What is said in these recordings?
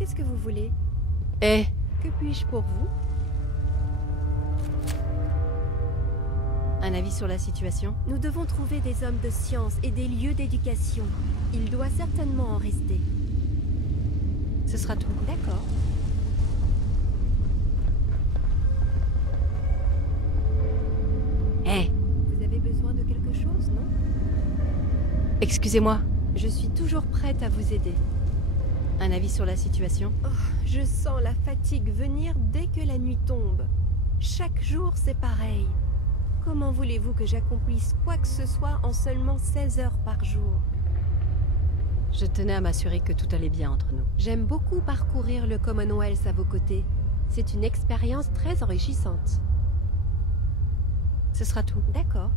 Qu'est-ce que vous voulez? Eh, Que puis-je pour vous? un avis sur la situation? Nous devons trouver des hommes de science et des lieux d'éducation. Il doit certainement en rester. Ce sera tout. D'accord. Eh, Vous avez besoin de quelque chose, non? excusez-moi. Je suis toujours prête à vous aider. Un avis sur la situation? Oh, je sens la fatigue venir dès que la nuit tombe. Chaque jour, c'est pareil. Comment voulez-vous que j'accomplisse quoi que ce soit en seulement 16 heures par jour? Je tenais à m'assurer que tout allait bien entre nous. J'aime beaucoup parcourir le Commonwealth à vos côtés. C'est une expérience très enrichissante. Ce sera tout. D'accord.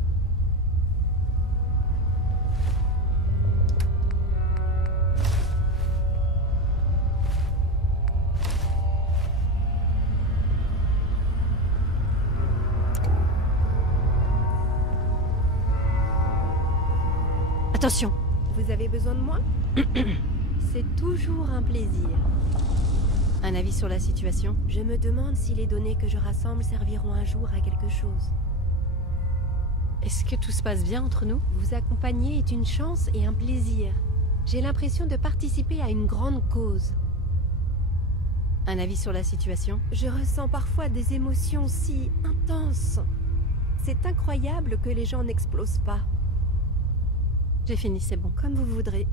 Attention. Vous avez besoin de moi? C'est toujours un plaisir. Un avis sur la situation? Je me demande si les données que je rassemble serviront un jour à quelque chose. Est-ce que tout se passe bien entre nous? Vous accompagner est une chance et un plaisir. J'ai l'impression de participer à une grande cause. Un avis sur la situation? Je ressens parfois des émotions si intenses. C'est incroyable que les gens n'explosent pas. J'ai fini, c'est bon. Comme vous voudrez.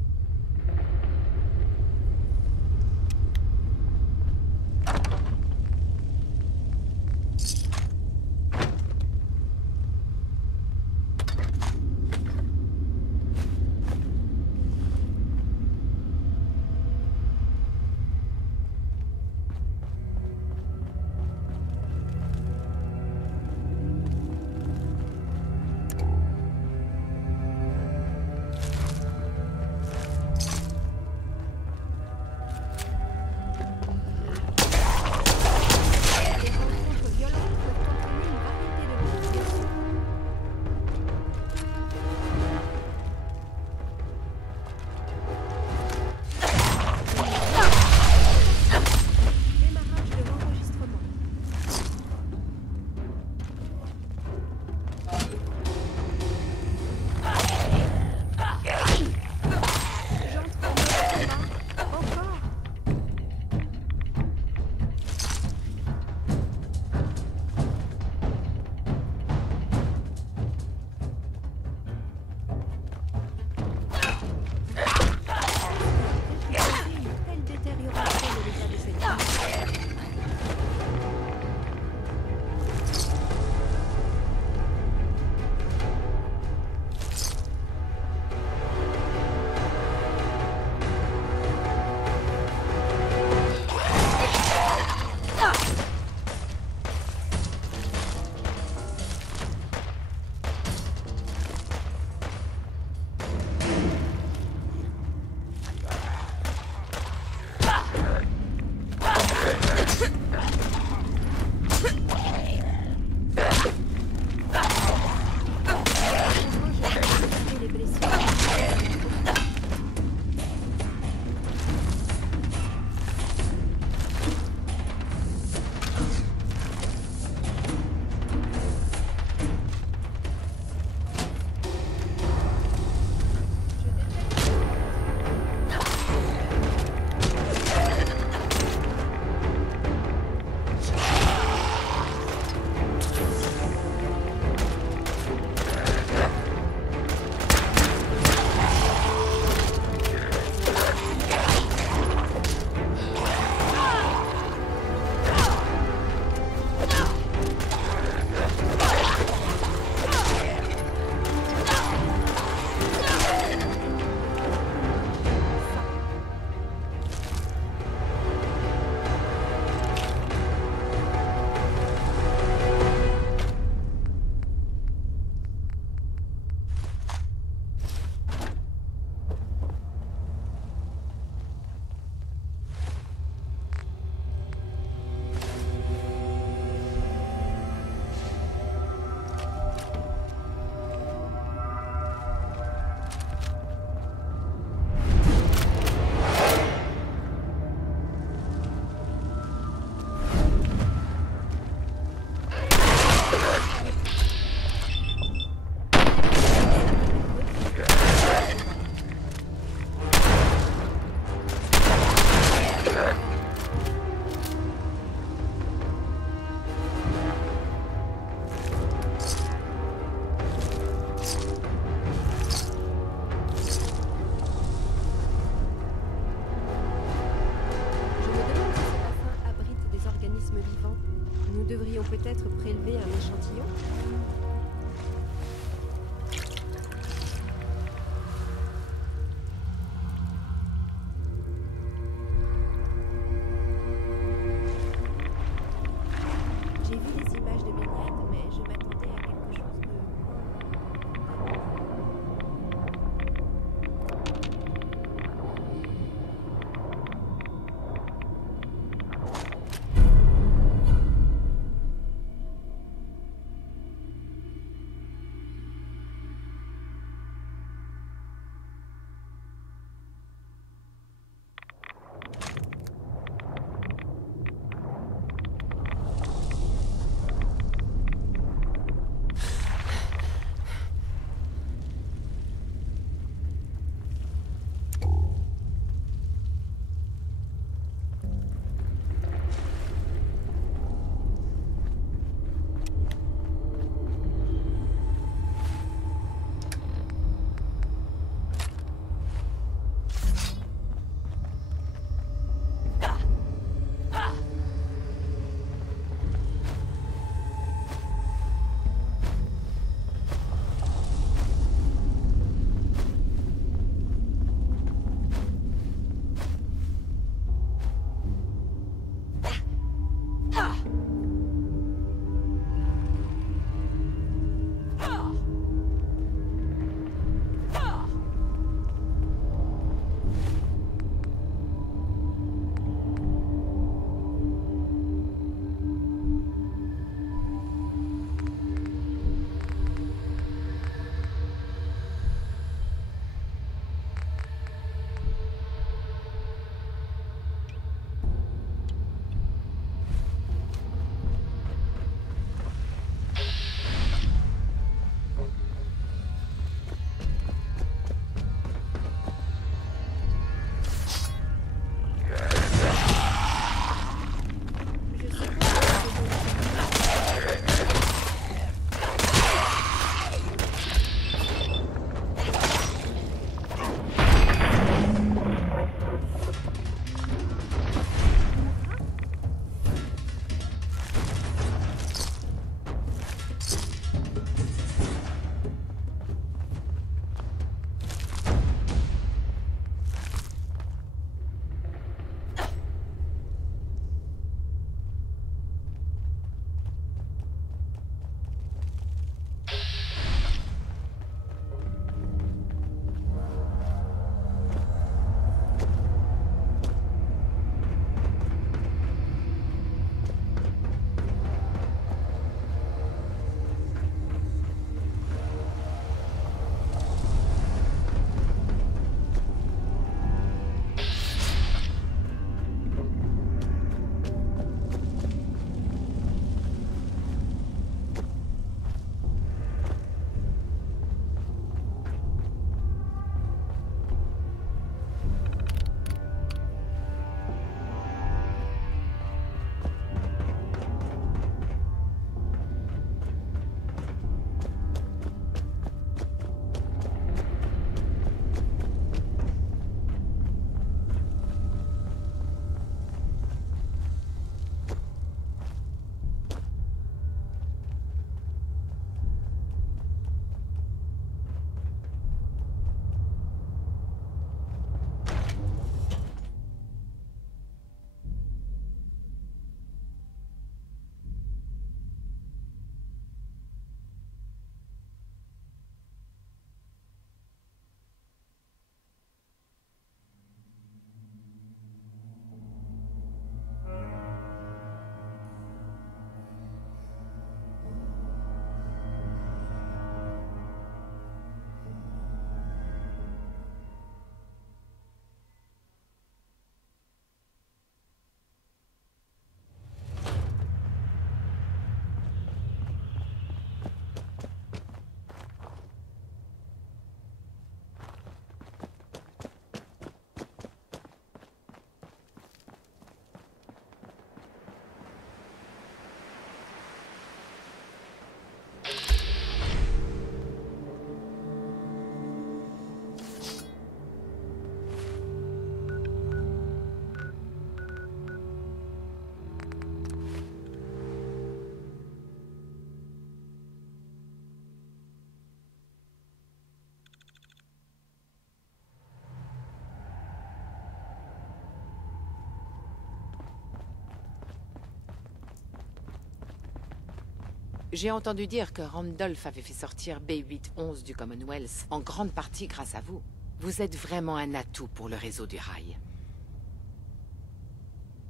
J'ai entendu dire que Randolph avait fait sortir B811 du Commonwealth, en grande partie grâce à vous. Vous êtes vraiment un atout pour le réseau du rail.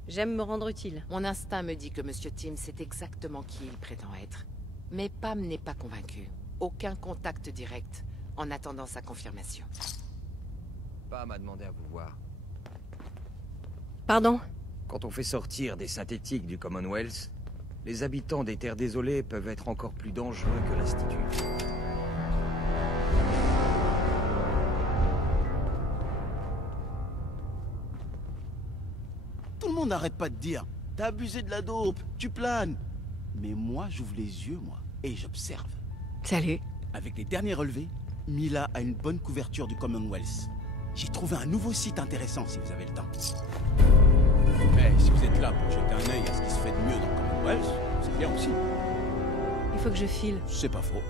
J'aime me rendre utile. Mon instinct me dit que Monsieur Tim sait exactement qui il prétend être. Mais Pam n'est pas convaincue. Aucun contact direct, en attendant sa confirmation. Pam m'a demandé à vous voir. Pardon? Quand on fait sortir des synthétiques du Commonwealth, les habitants des terres désolées peuvent être encore plus dangereux que l'Institut. Tout le monde n'arrête pas de dire « T'as abusé de la dope, tu planes !» Mais moi, j'ouvre les yeux, moi, et j'observe. Salut. Avec les derniers relevés, Mila a une bonne couverture du Commonwealth. J'ai trouvé un nouveau site intéressant si vous avez le temps. Mais si vous êtes là pour jeter un œil à ce qui se fait de mieux dans le Commonwealth, c'est bien aussi. Il faut que je file. C'est pas faux.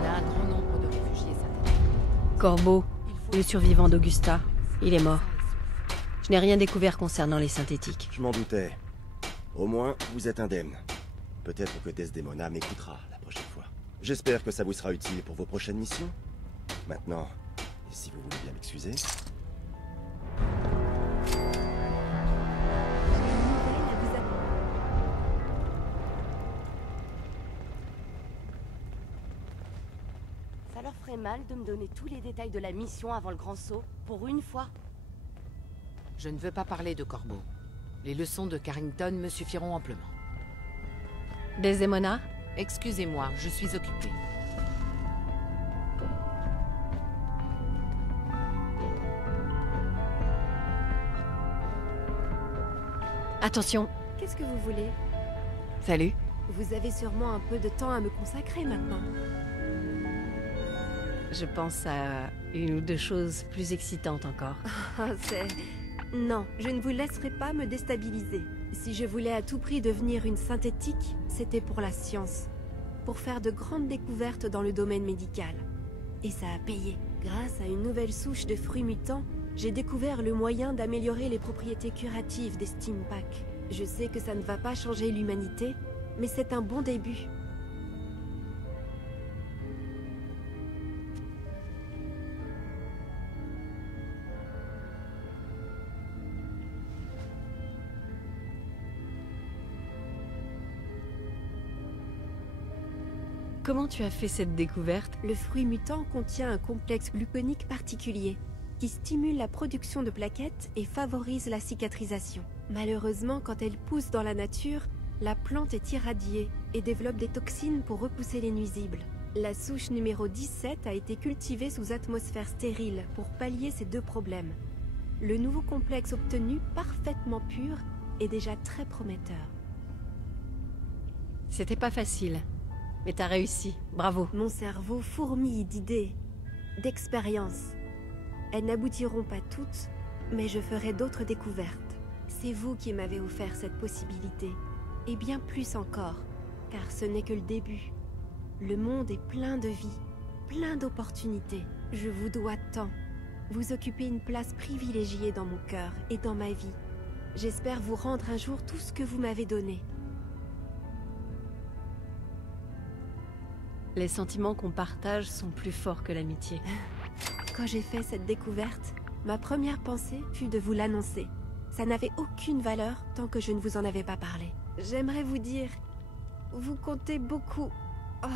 On a un grand nombre de réfugiés synthétiques. Corbeau, le survivant d'Augusta. Il est mort. Je n'ai rien découvert concernant les synthétiques. Je m'en doutais. Au moins, vous êtes indemne. Peut-être que Desdemona m'écoutera la prochaine fois. J'espère que ça vous sera utile pour vos prochaines missions. Maintenant, si vous voulez bien m'excuser... Ça leur ferait mal de me donner tous les détails de la mission avant le grand saut, pour une fois. Je ne veux pas parler de Corbeau. Les leçons de Carrington me suffiront amplement. Desdemona? Excusez-moi, je suis occupée. Attention. Qu'est-ce que vous voulez? Salut. Vous avez sûrement un peu de temps à me consacrer maintenant. Je pense à une ou deux choses plus excitantes encore. Ah, c'est... Non, je ne vous laisserai pas me déstabiliser. Si je voulais à tout prix devenir une synthétique, c'était pour la science. Pour faire de grandes découvertes dans le domaine médical. Et ça a payé. Grâce à une nouvelle souche de fruits mutants, j'ai découvert le moyen d'améliorer les propriétés curatives des Stimpaks. Je sais que ça ne va pas changer l'humanité, mais c'est un bon début. Comment tu as fait cette découverte? Le fruit mutant contient un complexe gluconique particulier qui stimule la production de plaquettes et favorise la cicatrisation. Malheureusement, quand elle pousse dans la nature, la plante est irradiée et développe des toxines pour repousser les nuisibles. La souche numéro 17 a été cultivée sous atmosphère stérile pour pallier ces deux problèmes. Le nouveau complexe obtenu, parfaitement pur, est déjà très prometteur. C'était pas facile. Mais t'as réussi. Bravo. Mon cerveau fourmille d'idées, d'expériences. Elles n'aboutiront pas toutes, mais je ferai d'autres découvertes. C'est vous qui m'avez offert cette possibilité. Et bien plus encore, car ce n'est que le début. Le monde est plein de vie, plein d'opportunités. Je vous dois tant. Vous occupez une place privilégiée dans mon cœur et dans ma vie. J'espère vous rendre un jour tout ce que vous m'avez donné. Les sentiments qu'on partage sont plus forts que l'amitié. Quand j'ai fait cette découverte, ma première pensée fut de vous l'annoncer. Ça n'avait aucune valeur tant que je ne vous en avais pas parlé. J'aimerais vous dire, vous comptez beaucoup. Oh,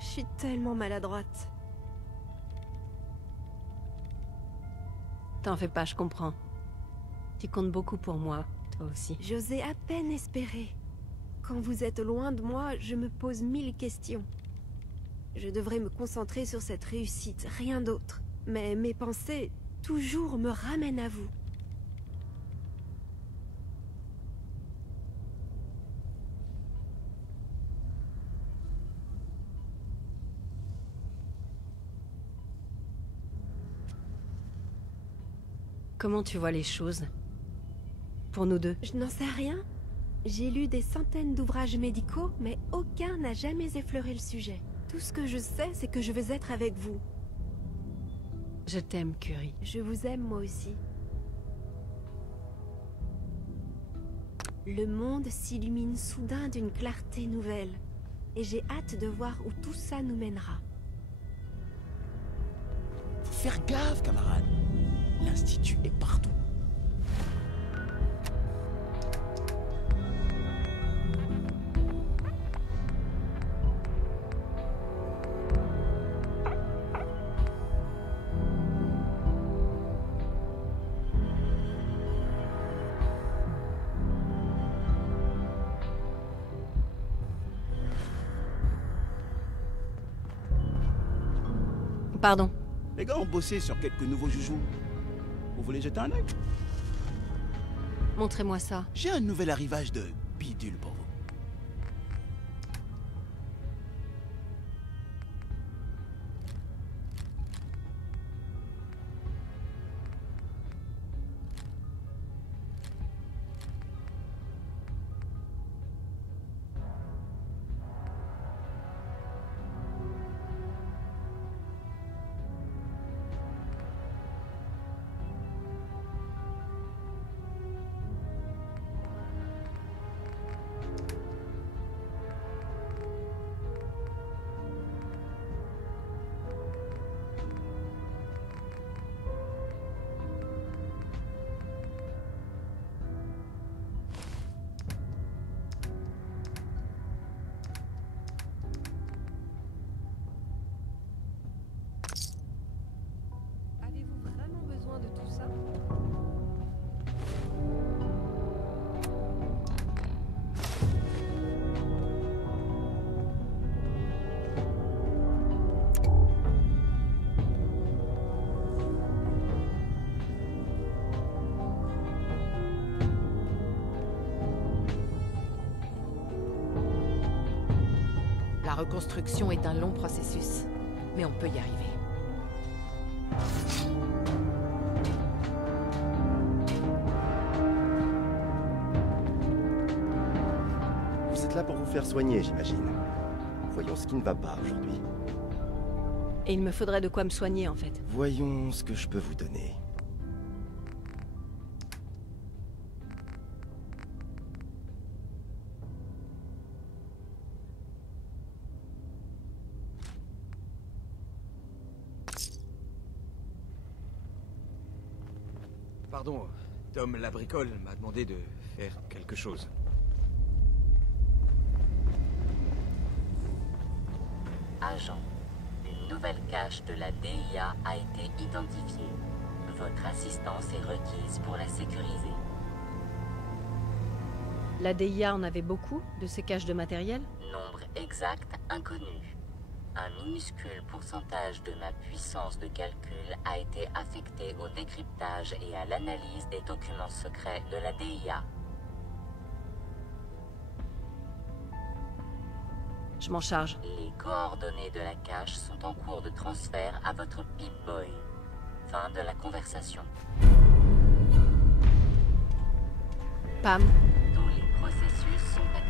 je suis tellement maladroite. T'en fais pas, je comprends. Tu comptes beaucoup pour moi, toi aussi. J'osais à peine espérer. Quand vous êtes loin de moi, je me pose 1000 questions. Je devrais me concentrer sur cette réussite, rien d'autre. Mais mes pensées, toujours me ramènent à vous. Comment tu vois les choses? Pour nous deux? Je n'en sais rien. J'ai lu des centaines d'ouvrages médicaux, mais aucun n'a jamais effleuré le sujet. Tout ce que je sais, c'est que je veux être avec vous. Je t'aime, Curie. Je vous aime moi aussi. Le monde s'illumine soudain d'une clarté nouvelle. Et j'ai hâte de voir où tout ça nous mènera. Faut faire gaffe, camarade. L'Institut est partout. Pardon. Les gars ont bossé sur quelques nouveaux joujoux. Vous voulez jeter un œil? Montrez-moi ça. J'ai un nouvel arrivage de bidule pour vous. Avez-vous vraiment besoin de tout ça? La reconstruction est un long processus, mais on peut y arriver. Vous êtes là pour vous faire soigner, j'imagine. Voyons ce qui ne va pas aujourd'hui. Et il me faudrait de quoi me soigner, en fait. Voyons ce que je peux vous donner. Pardon, Tom Labricole m'a demandé de faire quelque chose. Agent, une nouvelle cache de la DIA a été identifiée. Votre assistance est requise pour la sécuriser. La DIA en avait beaucoup, de ces caches de matériel? Nombre exact inconnu. Un minuscule pourcentage de ma puissance de calcul a été affecté au décryptage et à l'analyse des documents secrets de la DIA. Je m'en charge. Les coordonnées de la cache sont en cours de transfert à votre Pip-Boy. Fin de la conversation. Pam. Tous les processus sont actifs.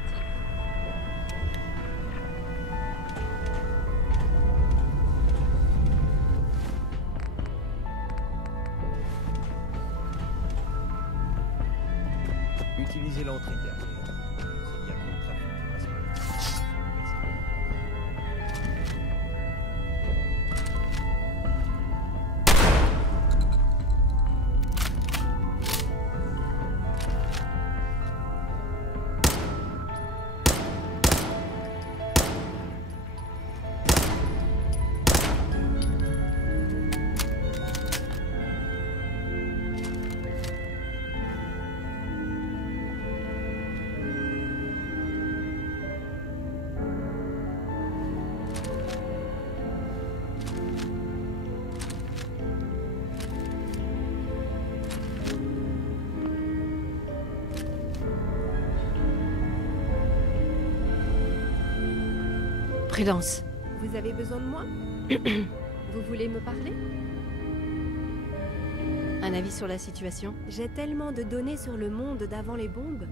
Utilisez l'entrée derrière. S'il y a trop de trafic, on passe par là. Prudence. Vous avez besoin de moi? Vous voulez me parler? Un avis sur la situation? J'ai tellement de données sur le monde d'avant les bombes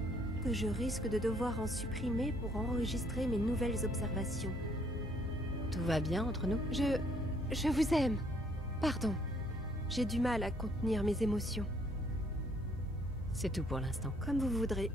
que je risque de devoir en supprimer pour enregistrer mes nouvelles observations. Tout va bien entre nous? Je vous aime. Pardon. J'ai du mal à contenir mes émotions. C'est tout pour l'instant. Comme vous voudrez.